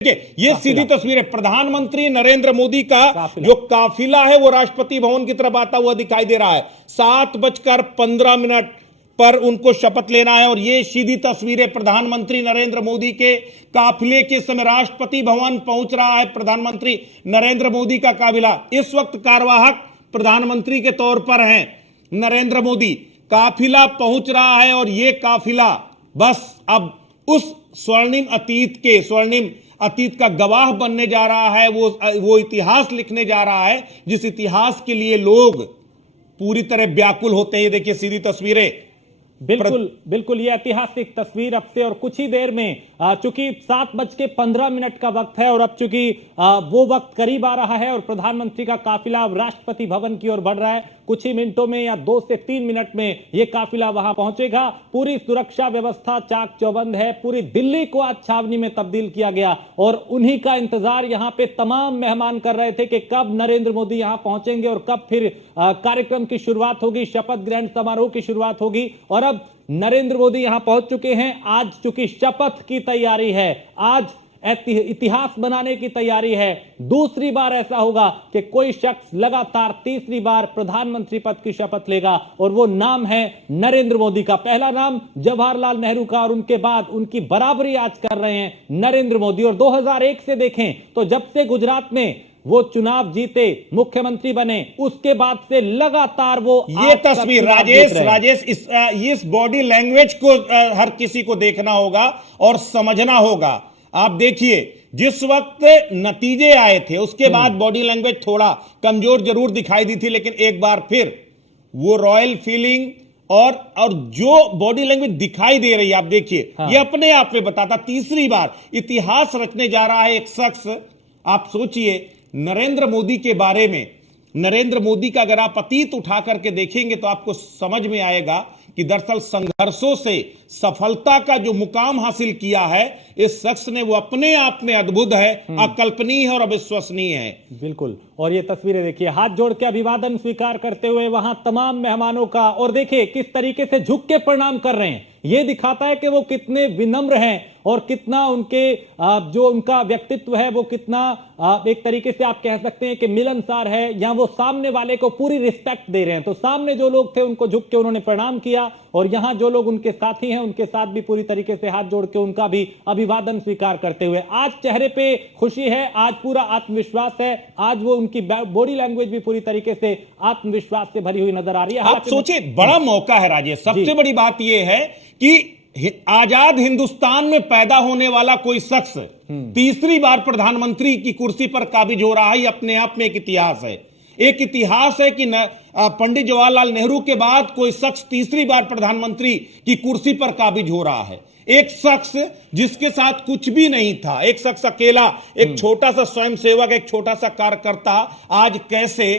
देखिए ये सीधी तस्वीर है प्रधानमंत्री नरेंद्र मोदी का जो काफिला है वो राष्ट्रपति भवन की तरफ आता हुआ दिखाई दे रहा है। 7:15 पर उनको शपथ लेना है और ये सीधी तस्वीर है प्रधानमंत्री नरेंद्र मोदी के काफिले के समय राष्ट्रपति भवन पहुंच रहा है। प्रधानमंत्री नरेंद्र मोदी का काफिला इस वक्त कार्यवाहक प्रधानमंत्री के तौर पर हैं नरेंद्र मोदी। काफिला पहुंच रहा है और ये काफिला बस अब उस स्वर्णिम अतीत का गवाह बनने जा रहा है। वो इतिहास लिखने जा रहा है जिस इतिहास के लिए लोग पूरी तरह व्याकुल होते हैं। ये देखिए सीधी तस्वीरें। बिल्कुल ये ऐतिहासिक तस्वीर अब से और कुछ ही देर में चूंकि 7:15 का वक्त है और अब चूंकि वो वक्त करीब आ रहा है और प्रधानमंत्री का काफिला अब राष्ट्रपति भवन की ओर बढ़ रहा है। कुछ ही मिनटों में या 2 से 3 मिनट में ये काफिला वहां पहुंचेगा। पूरी सुरक्षा व्यवस्था चाक चौबंद है। पूरी दिल्ली को आज छावनी में तब्दील किया गया और उन्हीं का इंतजार यहां पे तमाम मेहमान कर रहे थे कि कब नरेंद्र मोदी यहां पहुंचेंगे और कब फिर कार्यक्रम की शुरुआत होगी, शपथ ग्रहण समारोह की शुरुआत होगी। और अब नरेंद्र मोदी यहां पहुंच चुके हैं। आज चूंकि शपथ की तैयारी है, आज इतिहास बनाने की तैयारी है। दूसरी बार ऐसा होगा कि कोई शख्स लगातार तीसरी बार प्रधानमंत्री पद की शपथ लेगा और वो नाम है नरेंद्र मोदी का। पहला नाम जवाहरलाल नेहरू का और उनके बाद उनकी बराबरी आज कर रहे हैं नरेंद्र मोदी। और 2001 से देखें तो जब से गुजरात में वो चुनाव जीते, मुख्यमंत्री बने, उसके बाद से लगातार वो ये तस्वीर राजेश इस बॉडी लैंग्वेज को हर किसी को देखना होगा और समझना होगा। आप देखिए जिस वक्त नतीजे आए थे उसके बाद बॉडी लैंग्वेज थोड़ा कमजोर जरूर दिखाई दी थी, लेकिन एक बार फिर वो रॉयल फीलिंग और जो बॉडी लैंग्वेज दिखाई दे रही है आप देखिए। ये अपने आप में बताता तीसरी बार इतिहास रचने जा रहा है एक शख्स। आप सोचिए नरेंद्र मोदी के बारे में, नरेंद्र मोदी का अगर आप अतीत उठा करके देखेंगे तो आपको समझ में आएगा कि दरअसल संघर्षों से सफलता का जो मुकाम हासिल किया है इस शख्स ने, वो अपने आप में अद्भुत है, अकल्पनीय है और अविश्वसनीय है। बिल्कुल। और ये तस्वीरें देखिए, हाथ जोड़ के अभिवादन स्वीकार करते हुए वहां तमाम मेहमानों का, और देखिए किस तरीके से झुक के प्रणाम कर रहे हैं। ये दिखाता है कि वो कितने विनम्र हैं और कितना उनके जो उनका व्यक्तित्व है वो कितना एक तरीके से आप कह सकते हैं कि मिलनसार है, या वो सामने वाले को पूरी रिस्पेक्ट दे रहे हैं। तो सामने जो लोग थे उनको झुक के उन्होंने प्रणाम किया और यहां जो लोग उनके साथी हैं उनके साथ भी पूरी तरीके से हाथ जोड़ के उनका भी अभिवादन स्वीकार करते हुए। आज चेहरे पे खुशी है, आज पूरा आत्मविश्वास है, आज वो उनकी बॉडी लैंग्वेज भी पूरी तरीके से आत्मविश्वास से भरी हुई नजर आ रही है। आप सोचिए बड़ा मौका है राजेश। सबसे बड़ी बात यह है कि आजाद हिंदुस्तान में पैदा होने वाला कोई शख्स तीसरी बार प्रधानमंत्री की कुर्सी पर काबिज हो रहा है। अपने आप में एक इतिहास है। एक इतिहास है कि पंडित जवाहरलाल नेहरू के बाद कोई शख्स तीसरी बार प्रधानमंत्री की कुर्सी पर काबिज हो रहा है। एक शख्स जिसके साथ कुछ भी नहीं था, एक शख्स अकेला, एक छोटा सा स्वयंसेवक, एक छोटा सा कार्यकर्ता आज कैसे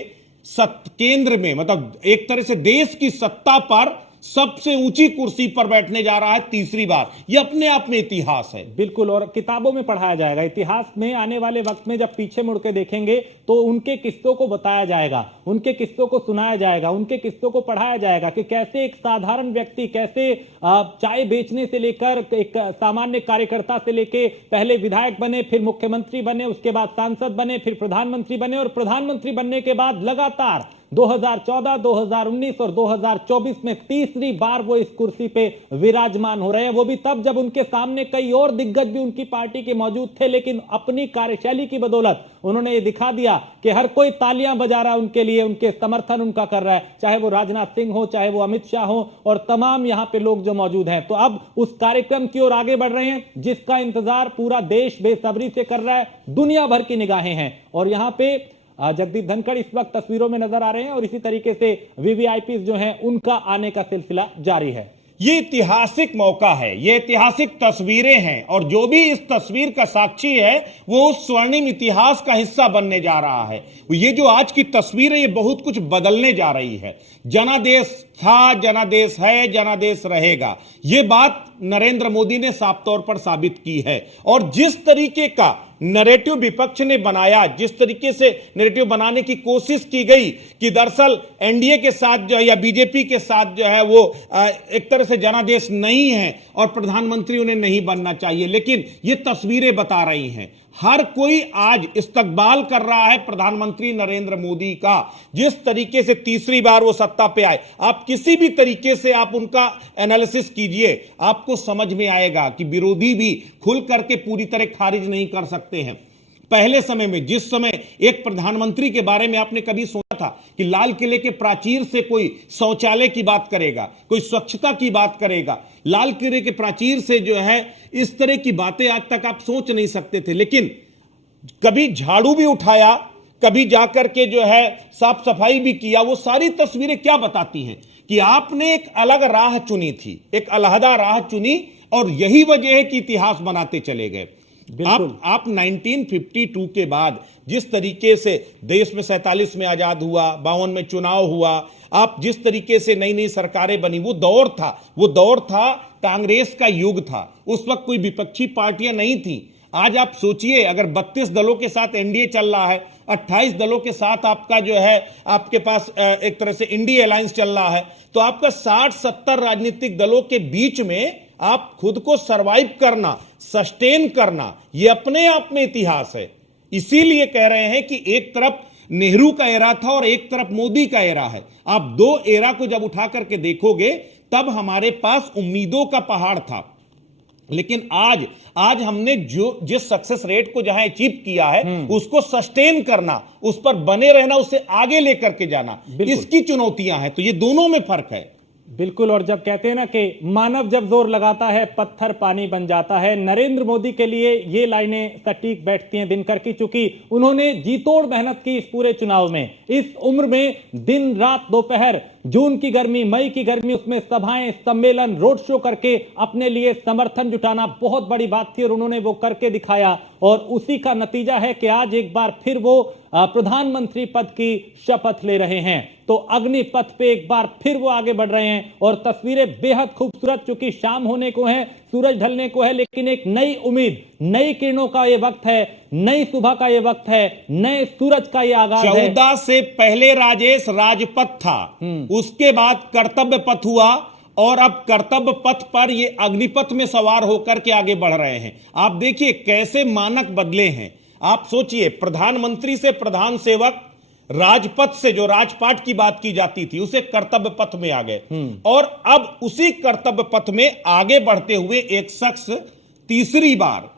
केंद्र में, मतलब एक तरह से देश की सत्ता पर सबसे ऊंची कुर्सी पर बैठने जा रहा है तीसरी बार। यह अपने आप में इतिहास है। बिल्कुल। और किताबों में पढ़ाया जाएगा। इतिहास में आने वाले वक्त में जब पीछे मुड़ के देखेंगे तो उनके किस्सों को बताया जाएगा, उनके किस्सों को सुनाया जाएगा, उनके किस्सों को पढ़ाया जाएगा कि कैसे एक साधारण व्यक्ति, कैसे चाय बेचने से लेकर एक सामान्य कार्यकर्ता से लेके पहले विधायक बने, फिर मुख्यमंत्री बने, उसके बाद सांसद बने, फिर प्रधानमंत्री बने और प्रधानमंत्री बनने के बाद लगातार 2014, 2019 और 2024 में तीसरी बार वो इस कुर्सी पे विराजमान हो रहे हैं। वो भी तब जब उनके सामने कई और दिग्गज भी उनकी पार्टी के मौजूद थे, लेकिन अपनी कार्यशैली की बदौलत उन्होंने ये दिखा दिया कि हर कोई तालियां बजा रहा है उनके लिए, उनके समर्थन उनका कर रहा है, चाहे वो राजनाथ सिंह हो, चाहे वो अमित शाह हो और तमाम यहां पे लोग जो मौजूद हैं। तो अब उस कार्यक्रम की ओर आगे बढ़ रहे हैं जिसका इंतजार पूरा देश बेसब्री से कर रहा है, दुनिया भर की निगाहें हैं। और यहां पे जगदीप धनखड़ इस वक्त तस्वीरों में नजर आ रहे हैं और इसी तरीके से वीवीआईपी जो हैं उनका आने का सिलसिला जारी है। ये ऐतिहासिक मौका है, ये ऐतिहासिक तस्वीरें हैं और जो भी इस तस्वीर का साक्षी है वो उस स्वर्णिम इतिहास का हिस्सा बनने जा रहा है। ये जो आज की तस्वीर है ये बहुत कुछ बदलने जा रही है। जनादेश था, जनादेश है, जनादेश रहेगा, ये बात नरेंद्र मोदी ने साफ तौर पर साबित की है। और जिस तरीके का नैरेटिव विपक्ष ने बनाया, जिस तरीके से नैरेटिव बनाने की कोशिश की गई कि दरअसल एनडीए के साथ जो है या बीजेपी के साथ जो है वो एक तरह से जनादेश नहीं है और प्रधानमंत्री उन्हें नहीं बनना चाहिए, लेकिन ये तस्वीरें बता रही हैं हर कोई आज इस्तकबाल कर रहा है प्रधानमंत्री नरेंद्र मोदी का। जिस तरीके से तीसरी बार वो सत्ता पे आए, आप किसी भी तरीके से आप उनका एनालिसिस कीजिए, आपको समझ में आएगा कि विरोधी भी खुल करके पूरी तरह खारिज नहीं कर सकते हैं। पहले समय में, जिस समय एक प्रधानमंत्री के बारे में आपने कभी सोचा था कि लाल किले के प्राचीर से कोई शौचालय की बात करेगा, कोई स्वच्छता की बात करेगा? लाल किले के प्राचीर से जो है इस तरह की बातें आज तक आप सोच नहीं सकते थे। लेकिन कभी झाड़ू भी उठाया, कभी जाकर के जो है साफ सफाई भी किया। वो सारी तस्वीरें क्या बताती हैं कि आपने एक अलग राह चुनी थी, एक अलहदा राह चुनी, और यही वजह है कि इतिहास बनाते चले गए। आप 1952 के बाद जिस तरीके से देश में 47 में आजाद हुआ, 52 में चुनाव हुआ, आप जिस तरीके से नई नई सरकारें बनी, वो दौर था कांग्रेस का युग था। उस वक्त कोई विपक्षी पार्टियां नहीं थी। आज आप सोचिए, अगर 32 दलों के साथ एनडीए चल रहा है, 28 दलों के साथ आपका जो है आपके पास एक तरह से इंडिया अलायंस चल रहा है, तो आपका 60-70 राजनीतिक दलों के बीच में आप खुद को सरवाइव करना, सस्टेन करना, ये अपने आप में इतिहास है। इसीलिए कह रहे हैं कि एक तरफ नेहरू का एरा था और एक तरफ मोदी का एरा है। आप दो एरा को जब उठा करके देखोगे, तब हमारे पास उम्मीदों का पहाड़ था। लेकिन आज हमने जिस सक्सेस रेट को जहां अचीव किया है, उसको सस्टेन करना, उस पर बने रहना, उससे आगे लेकर के जाना, इसकी चुनौतियां हैं। तो ये दोनों में फर्क है। बिल्कुल। और जब कहते हैं ना कि मानव जब जोर लगाता है पत्थर पानी बन जाता है, नरेंद्र मोदी के लिए ये लाइनें सटीक बैठती हैं दिनकर की, चूंकि उन्होंने जीतोड़ मेहनत की इस पूरे चुनाव में। इस उम्र में दिन रात दोपहर, जून की गर्मी, मई की गर्मी, उसमें सभाएं, सम्मेलन, रोड शो करके अपने लिए समर्थन जुटाना बहुत बड़ी बात थी, और उन्होंने वो करके दिखाया। और उसी का नतीजा है कि आज एक बार फिर वो प्रधानमंत्री पद की शपथ ले रहे हैं। तो अग्निपथ पे एक बार फिर वो आगे बढ़ रहे हैं, और तस्वीरें बेहद खूबसूरत, चूंकि शाम होने को है, सूरज ढलने को है, लेकिन एक नई उम्मीद, नई किरणों का ये वक्त है, नई सुबह का ये वक्त है, नए सूरज का ये आगाज है। 14 से पहले राजेश राजपथ था, उसके बाद कर्तव्य पथ हुआ, और अब कर्तव्य पथ पर ये अग्निपथ में सवार होकर के आगे बढ़ रहे हैं। आप देखिए कैसे मानक बदले हैं। आप सोचिए, प्रधानमंत्री से प्रधान सेवक, राजपथ से जो राजपाट की बात की जाती थी, उसे कर्तव्य पथ में आ गए, और अब उसी कर्तव्य पथ में आगे बढ़ते हुए एक शख्स तीसरी बार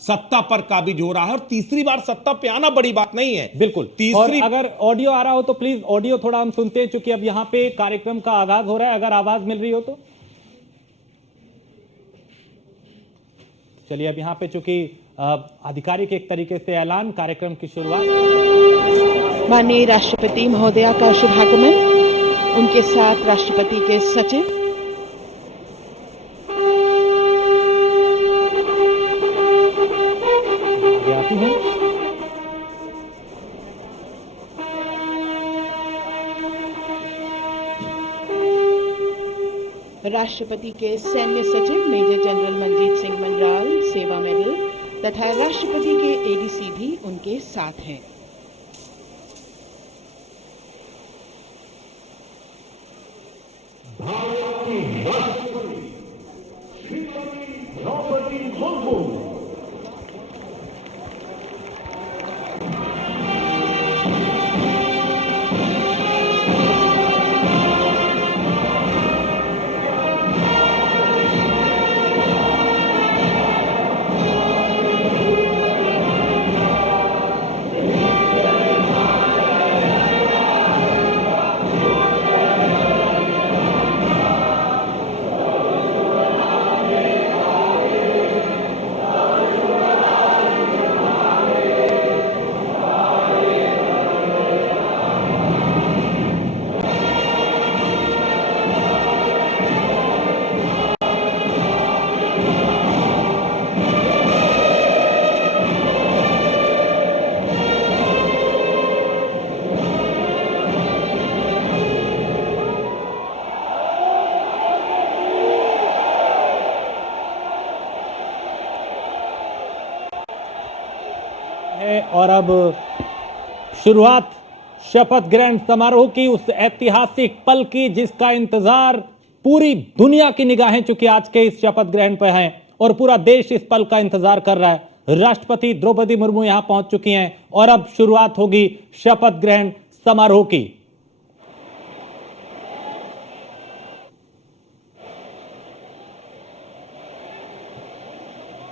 सत्ता पर काबिज हो रहा है। और तीसरी बार सत्ता पे आना बड़ी बात नहीं है। बिल्कुल। तीसरी, और अगर ऑडियो आ रहा हो तो प्लीज ऑडियो थोड़ा हम सुनते हैं, क्योंकि अब यहां पे कार्यक्रम का आगाज हो रहा है। अगर आवाज मिल रही हो तो चलिए। अब यहां पे चूंकि आधिकारिक एक तरीके से ऐलान, कार्यक्रम की शुरुआत। माननीय राष्ट्रपति महोदया का शुभागमन, उनके साथ राष्ट्रपति के सचिव, राष्ट्रपति के सैन्य सचिव मेजर जनरल मनजीत सिंह मनराल सेवा मेडल तथा राष्ट्रपति के एडीसी भी उनके साथ हैं। भारत की राष्ट्रपति श्रीमती द्रौपदी मुर्मू, और अब शुरुआत शपथ ग्रहण समारोह की, उस ऐतिहासिक पल की जिसका इंतजार पूरी दुनिया की निगाहें चूंकि आज के इस शपथ ग्रहण पर हैं, और पूरा देश इस पल का इंतजार कर रहा है। राष्ट्रपति द्रौपदी मुर्मू यहां पहुंच चुकी हैं और अब शुरुआत होगी शपथ ग्रहण समारोह की।